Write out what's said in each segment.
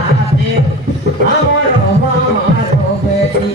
সাথে আমার বেটি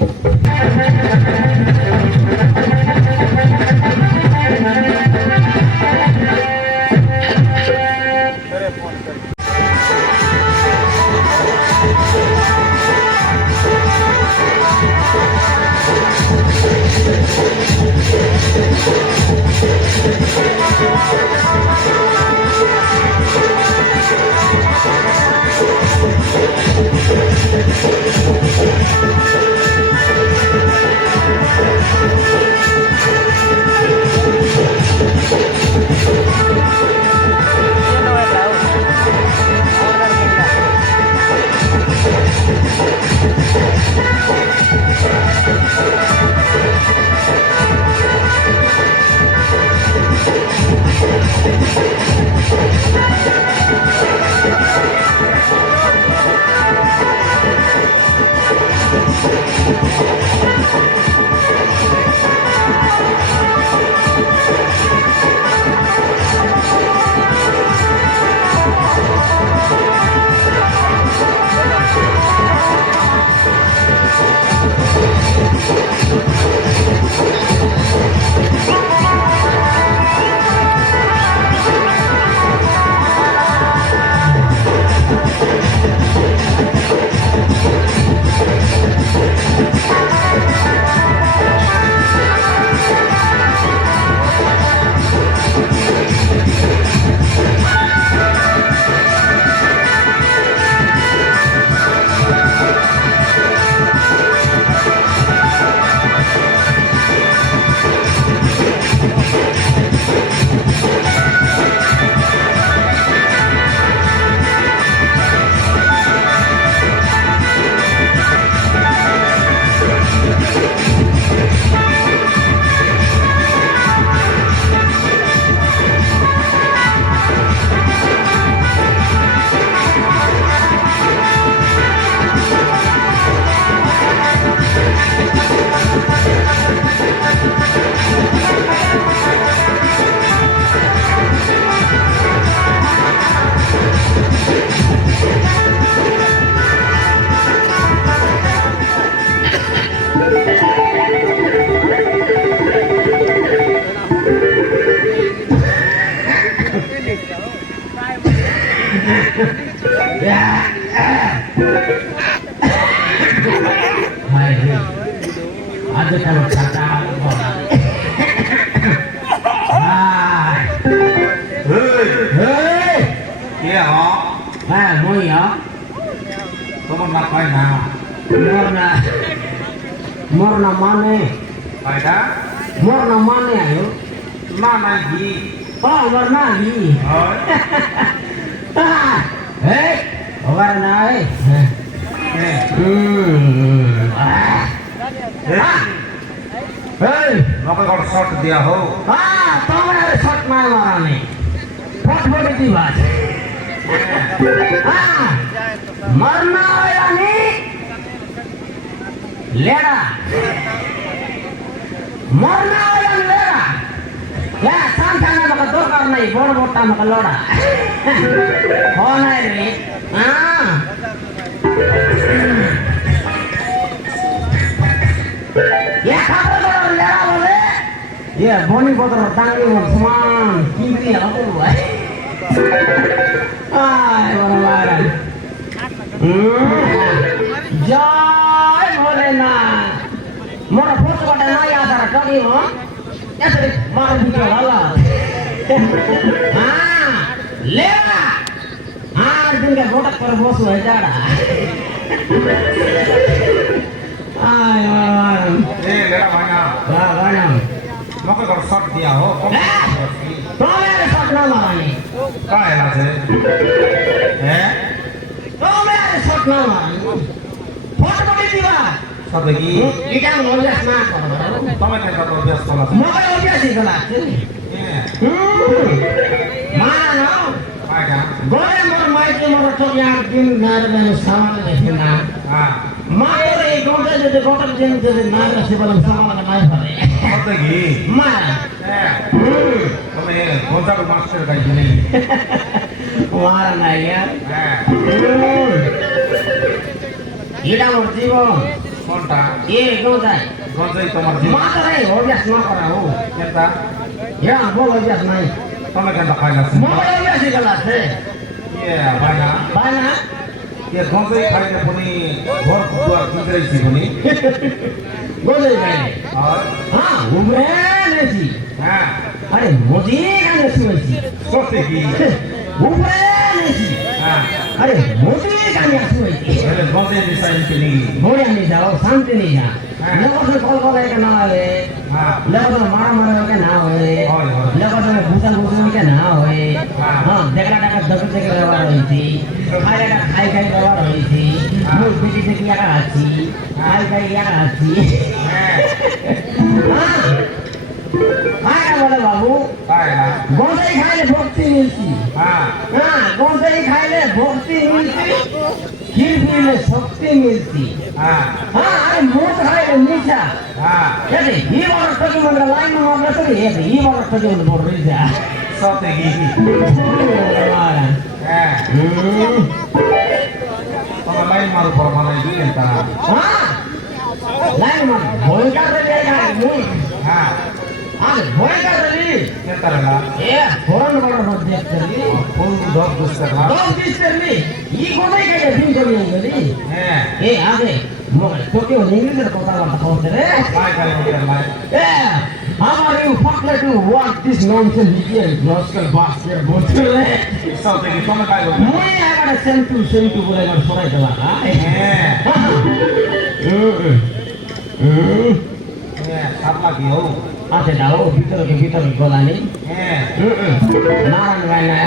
ada kalau kata hei kia họ mui hả có con mặt phải nào morna mane phải đó morna mane ayo mana gì warna gì hei warna मौके को shot दिया हो हाँ तुम्हारे shot मार मारा नहीं बहुत बड़ी की बात हाँ मरना या नहीं लेना मरना या लेना क्या सांसाना मका दो करना ही बोड़ बोटा मका लोड़ा हो नहीं रे हाँ ये खाते तो लेना बोले ये बोनी बोतल टांगे वो समान कीमती है तो भाई आय बराबर जय भोलेनाथ मोरा फोट बटे ना याद आ कभी हो ऐसे मार वीडियो वाला हाँ लेना हाँ दिन के गोटक पर बोस हो जाड़ा आय लेना भाईना भाईना मौके को शॉट दिया हो तो मेरे शॉट ना मारनी का है ना से हैं तो मेरे शॉट ना मारनी फोट बड़ी दीवा सब की इटा मोलियास ना करो तमे ने का तो अभ्यास कला मोबाइल अभ्यास ही कला माना आगा गोरे मोर माइके मोर तो यार दिन नार में सामान देखना हां मार रे गोटे जो गोटे दिन जो नार से बलम सामान ना भरे सब की मार तमे कोणता मास्टर का नहीं मार ना यार এটা আমার জীবন কোনটা এ গোদাই গঞ্জাই তোমার জীবন মাতারে অভ্যাস না করা ও কেনটা ইয়া বল অভ্যাস নাই তুমি কেনটা পাই না মোবাইল অভ্যাস গেল আছে ইয়ে ভাই না ভাই না ইয়ে গঞ্জাই খাইলে কোনি ঘর দুয়ার কিনতেছি কোনি গোদাই ভাই আর হ্যাঁ উমরে নেছি হ্যাঁ আরে মোদি গানে শুনেছি সত্যি কি উমরে নেছি হ্যাঁ আরে মোদি গানে শুনেছি তাহলে গঞ্জাই দিছাই কি মোড়ে নিয়ে যাও শান্তি নিয়ে যা লেবসে কল করে কে না হয় হ্যাঁ লেবসে মারা মারা কে না হয় হয়, হয়। লেবসে ভূষণ ভূষণ কে না হয় হ্যাঁ দেখলা টাকা দবে থেকে ব্যবহার হয়েছি খাইলাটা খাই খাই ব্যবহার হয়েছি মুখ বেশি থেকে একা আছি খাই খাই একা আছি হ্যাঁ হ্যাঁ বলে বাবু তাই না গোসাই খাইলে ভক্তি মিলছি হ্যাঁ হ্যাঁ গোসাই খাইলে ভক্তি মিলছি ক্ষীর পিলে শক্তি মিলছি হ্যাঁ হ্যাঁ আরে মোট খাইলে নিশা হ্যাঁ Jadi, ini orang tadi mana lain mana tadi ya, ini orang tadi mana berbeda. সত্যি কি হ্যাঁ তোমার লাইন মাল পর মানে দিলেন তারা Hah? Lain mana? Boleh kata dia kan? হ্যাঁ Ah, boleh kata dia? কে তারা না Ya, orang orang berdia tadi. ফুল দব বুঝতে না Kau di sini, ini kau ni kaya bintang ni tadi. হ্যাঁ Ade, mau kau kau ni ni kau tahu apa kau tadi? Line খাই মধ্যে line How are you? Fuck like you want this nonsense here, rascal bastard, bottle. সত্যি কি তুমি খাই বলতে Moi agora sento por aí agora fora de lá. হ্যাঁ হ্যাঁ সাপলা কি হো Ate tahu ভিতরে গলানি হ্যাঁ মারান গায় না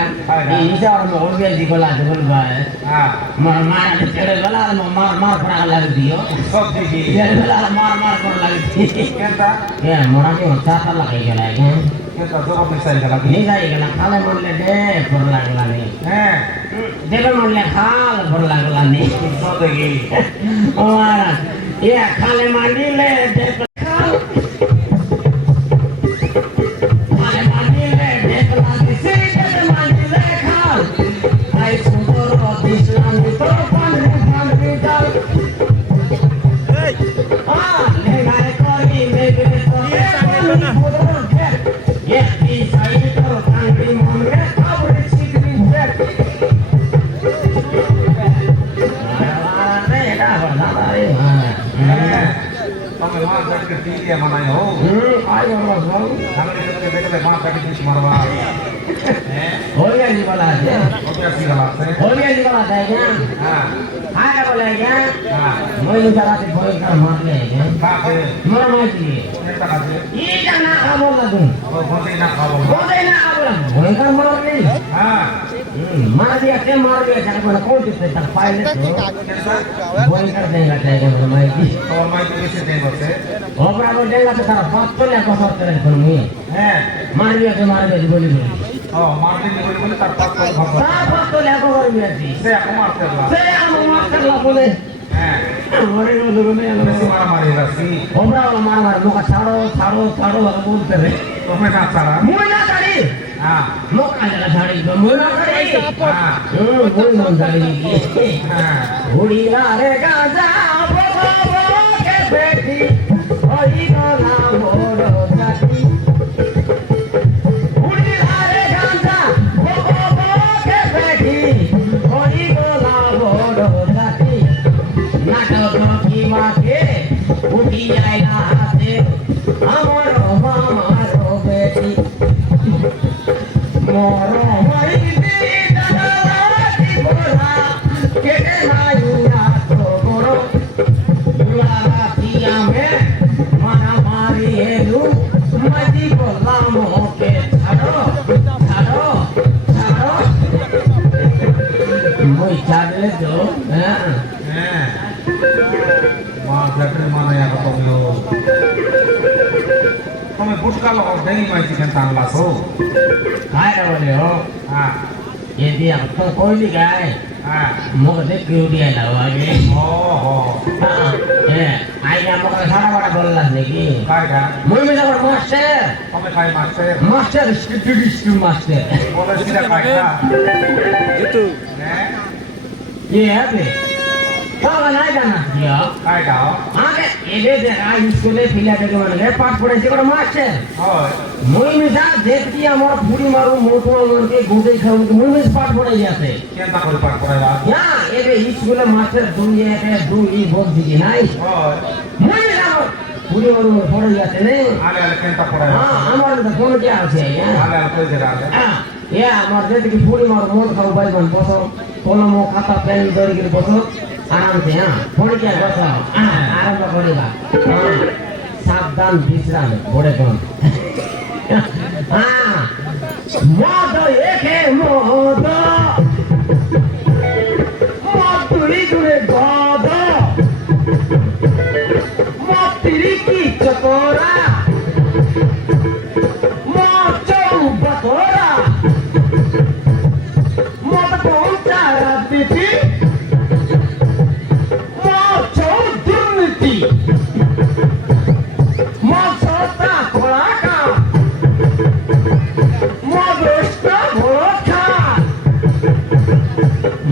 এই হিসাব মো ওবে দি গলা de বলবা হ্যাঁ মার ছেড়ে গলা মার পড়া লাগি দিও সত্যি কি ছেড়ে গলা মার পড়া লাগি কেনটা এ মোরা কি চাটা লাগাই গেল কেনটা জবাব মিসাইল গেল কি নি যাই গেল খালে মরলে দে পড় লাগলা নি হ্যাঁ দেবে মরলে খাল পড় লাগলা নি সত্যি কি ও মারা এ খালে মারিলে দে খাল તમે માં બેઠ કે ટીવી મનાય હો ayo Rasul. અમે કે બેઠે માં બેઠ કે મારવા હે Hoya di bala aja. Okay સિગલા છે Hoya di bala aja. હા Ada boleh ya. હા Moi ni cara si boy kan marle ya. કાકે Mora mati. કેતા કાકે Ida na kabur lagi. ઓ કોતે ના ખાવો Boleh na kabur. Boy kan marle. હા Mana dia ke marle jangan kau kau di sekitar file itu. કેતા Boy kan dengar saya kan mai. તો માઈ તો કેસે દે બસે Obra boleh dengar secara faktor ya kau sortir ekonomi. હે Marle dia boleh boleh. ઓ મારતે ની કોઈ મને તાર પાસ કોઈ ભાગ Sa faktor ya kau boleh biasa. સે આ Kamar કરલા Saya mau makan lah boleh. હે Boleh boleh. બેસી મારા મારી રસી Obra mar muka charo aku बोलते रहे. તમે ના ચાલા Muy na tadi. હા Muka jaga tadi. Muy na tadi. હા Muy na tadi. હા Uri la re gaza bobo ke beti. Oi gola moro jati. Uri la re gaza bobo ke beti. Oi gola moro jati. Nato ki mate. Uti jai na hate. Amaro mamaro beti. Moro mai di danawati bola. Kete mayuna to moro. Dularati ame mana mari elu. Maji bola moke chado. Moi chadle do. હે માં battery માને યા તો લો તમે પુટકા લો દહીં માઈતી કેતા લાસો Hai đâu rồi ho. હા Ye dia không có gì cái. હા Mo có thể kêu dia là lagi. ઓહો Ai yang mau ke sana pada bola lagi. કાય કા Moi bisa bermaster. તમે ખાઈ મારશે Master skill master. બોલે સીધા કાય કા Itu હે Ye apa? বাবা নাই জানা দিও কাই দাও আগে এবে দেখা স্কুলে ফিলাটাকে মানে পাঠ পড়াইছে করে মাস্টার হয় মই মিশা দেখি আমার পুরি মারু মোটো মনকে গুটে খাও মই মিশ পাঠ পড়াই আছে কেনটা করে পাঠ করাইবা না এবে স্কুলে মাস্টার দুই একে দুই বল দিছি নাই হয় মই মিশা পুরি মারু পড়াই আছে নে আলে আলে কেনটা পড়াইবা হ্যাঁ আমার তো কোন কি আছে আলে আলে কই যে রাখে আমার দেখি পুরি মারু মোট খাও ভাই মান বসো কলম খাতা পেন ধরে গিয়ে বসো আরামসে পরীক্ষা বসাও আরম্ভ করিবা সাবধান বিশ্রাম বড়ে কোন মদ একে মদ মতুরি দূরে গদ মতিরি কি চকরা মচৌ বতরা মদ পৌঁছারা দিতি মশটা খোলাকা মদষ্টা ভোরখা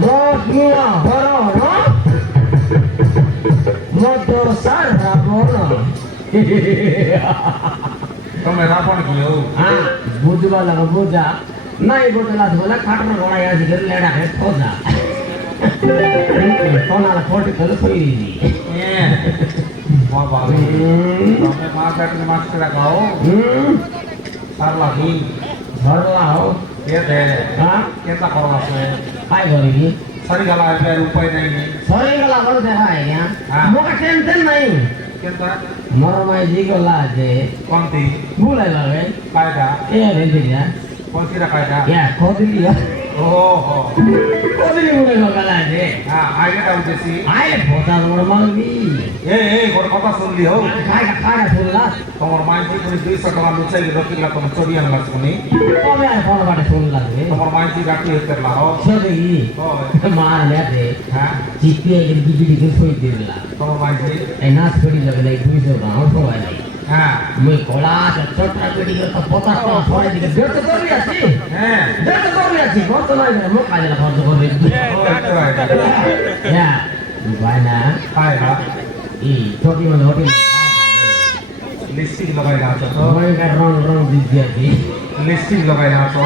মদুয়া হরণ মদসার রাবণ তুমি রাবণ কি হও বুঝবা লাগা বুঝা নাই বুঝলা বলে খাটনা গড়াই আছে লেডা হে খোঁজা সোনার ফোটি করে কই দিই বাবা তুমি মা ব্যাটারি মাস্টার গাও সারলা কি ধরলাও এ দে হ্যাঁ কেনটা করবা সে কাই করিবি সারি গলা এর উপায় নাই নি সরি গলা বল দেখা আইয়া মোকে টেনশন নাই কেনটা মরমাই জি গলা যে কোনটি ভুলাই লাগে কায়দা এ রে দিয়া কোনটিরা কায়দা ইয়া কদিলিয়া ও হো কদিলি ভুলাই গলা যে হ্যাঁ আইলে দাও দেছি আইলে ভোটা বড় মালবি এই গোর কথা শুনলি হো খাইটা খাইটা শুনলা তোমার মাইজি তুমি 200 টাকা লুচাই রকিলা তুমি চুরি আনলা শুনি কবে আর ফোন বাটে শুন লাগবে তোমার মাইজি গাটি হইতে না হো সবই মার লেতে হ্যাঁ চিপিয়ে গেলে বিজলি কে সই দিলা তোমার মাইজি এই নাচ করি যাবে নাই 200 টাকা অল্প হয় নাই হ্যাঁ মই কলা চটটা করি তো 50 টাকা ছড়াই দিকে দেড় তো করি আছি হ্যাঁ দেড় তো করি আছি কত নাই মো কাজে না খরচ করে হ্যাঁ ভাই না হাই হ্যাঁ এই ছোটি মানে হোটেল লিপস্টিক লাগাই না তো ওই রং রং দিস দিয়েছি লিপস্টিক লাগাই না তো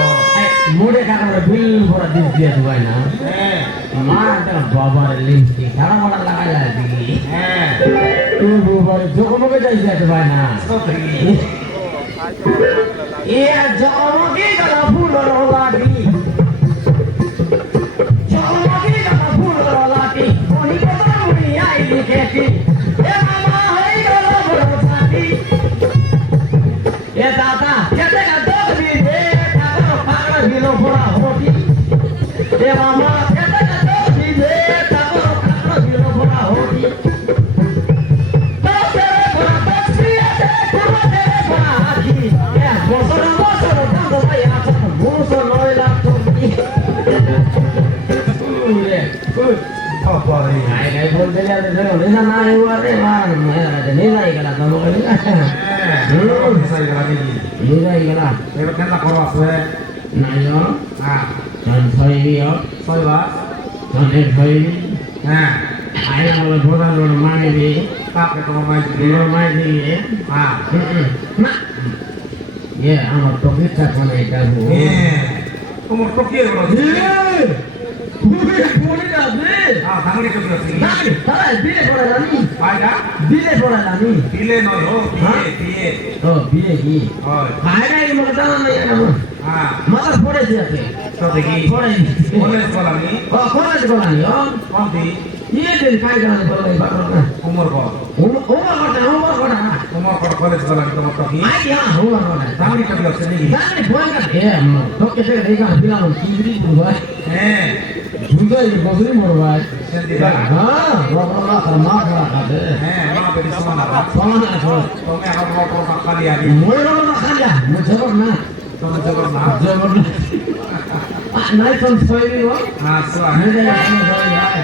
মোড়ে টাকা বিল ভরা দিস দিয়েছি ভাই না হ্যাঁ মার বাবার লিপস্টিক সারা মোটা লাগাই লাগি হ্যাঁ তুই বাবার জগমগে যাই যাচ্ছে ভাই না সত্যি এ জগমগে গলা ফুল লাটি জগমগে গলা ফুল লাটি কোনি কথা মুনি আই লিখেছি এ মামা হই গেল বড় সাথী এ দাদা কেতে গা দবি দে টাকা পাগলা দিল বড় হোটি এ মামা কেতে গা দবি দে টাকা পাগলা দিল বড় হোটি বাবারে Ay, বলতে গেলে ধরো নিজা না এবারে মান নিজাই গেলা তো হ্যাঁ সাই গাড়ি নিজাই গেলা এবার কেনটা করবা সে নাই হ্যাঁ চান ছয়বি সইবা চানের ছয়বি হ্যাঁ আইনা বলে ভোটা লোড মানিবি কাকে তোমার মাইজি লোড মাইবি হ্যাঁ না এ আমার তো কিচ্ছা কোন এটা তোমার তো কি হলো বলে যাবে হ্যাঁ সামনে তো আছে তারা দিলে পড়া জানি ভাইরা দিলে পড়া জানি দিলে নয় ও বিয়ে ও বিয়ে কি হয় ভাইরা এই মনে জানা নাই এমন হ্যাঁ মাথা পড়েছে আছে তো দেখি পড়ে কলেজ বলামি ও কলেজ বলানি ও কোনটি ইয়ে দিন কাই জানা বলাই বাবা না উমর কো ওমর কথা উমর কো কলেজ বলামি তোমার তো কি আই ইয়া ওমর কথা সামনে তো আছে নাকি জানি বই না এ তো কেটে দেখা দিলাম চিংড়ি বুঝাই হ্যাঁ বুঝাই বসরি মরবাই সেন্দিরা হ্যাঁ বাবা তার মা খাওয়া খাবে হ্যাঁ মা বেটি সমান না সমান আছে তুমি আমার বড় খালি আগে মই না খাজা মই জবর না তোমার জবর না জবর না নাই তো ছয়বি ও না সোয়া নাই যায় আমি ছয় যায়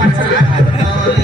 Pacar